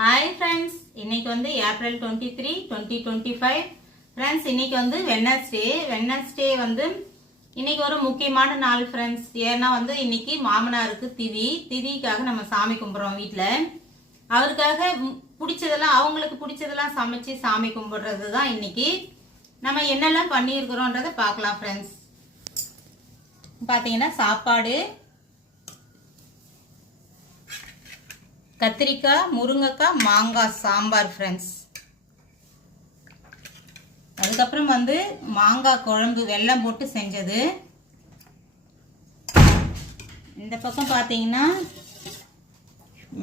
Hi friends, இன்னைக்கு வந்து April 23, 2025. Friends, இன்னைக்கு வந்து Wednesday வந்து இன்னைக்கு ஒரு முக்கியமான நாள் friends. ஏன்னா வந்து இன்னைக்கு மாமனாருக்கு திதிக்காக நம்ம சாமி கும்பிடுறோம் வீட்ல. அவருக்காக அவங்களுக்கு பிடிச்சதெல்லாம் சமைச்சு சாமி கும்பிடுறது தான் இன்னைக்கு. நம்ம என்னெல்லாம் பண்ணியிருக்கிறோன்றதை பார்க்கலாம் friends. பார்த்தீங்கன்னா சாப்பாடு, கத்திரிக்காய், முருங்கைக்காய், மாங்காய் சாம்பார் ஃப்ரெண்ட்ஸ். அதுக்கப்புறம் வந்து மாங்காய் குழம்பு வெல்லம் போட்டு செஞ்சது. இந்த பக்கம் பார்த்தீங்கன்னா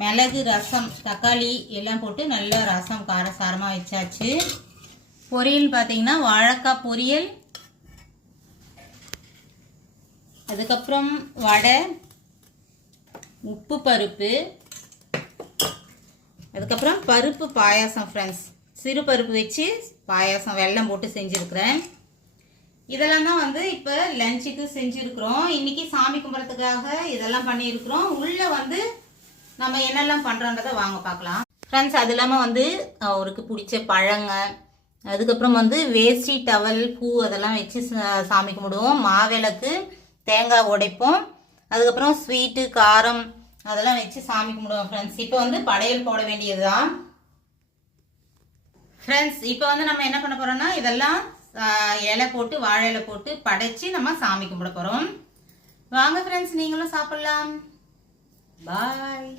மிளகு ரசம், தக்காளி எல்லாம் போட்டு நல்லா ரசம் காரசாரமாக வச்சாச்சு. பொரியல் பார்த்தீங்கன்னா வாழைக்காய் பொரியல், அதுக்கப்புறம் வடை, உப்பு பருப்பு, அதுக்கப்புறம் பருப்பு பாயாசம் ஃப்ரெண்ட்ஸ். சிறு பருப்பு வச்சு பாயாசம் வெல்லம் போட்டு செஞ்சுருக்கிறேன். இதெல்லாம் தான் வந்து இப்போ லஞ்சுக்கு செஞ்சுருக்குறோம். இன்றைக்கி சாமி கும்பிட்றதுக்காக இதெல்லாம் பண்ணியிருக்கிறோம். உள்ளே வந்து நம்ம என்னெல்லாம் பண்ணுறோன்றதை வாங்க பார்க்கலாம் ஃப்ரெண்ட்ஸ். அது இல்லாமல் வந்து அவருக்கு பிடிச்ச பழங்க, அதுக்கப்புறம் வந்து வேஷ்டி டவல் பூ அதெல்லாம் வச்சு சாமி கும்பிடுவோம். மாவிளக்கு, தேங்காய் உடைப்போம், அதுக்கப்புறம் ஸ்வீட்டு காரம் அதெல்லாம் வச்சு சாமி கும்பிடுவோம் ஃப்ரெண்ட்ஸ். இப்போ வந்து படையல் போட வேண்டியது தான் ஃப்ரெண்ட்ஸ். இப்போ வந்து நம்ம என்ன பண்ண போறோம்னா இதெல்லாம் இலை போட்டு வாழை இலை போட்டு படைச்சு நம்ம சாமி கும்பிட போறோம். வாங்க ஃப்ரெண்ட்ஸ், நீங்களும் சாப்பிடலாம். பாய்.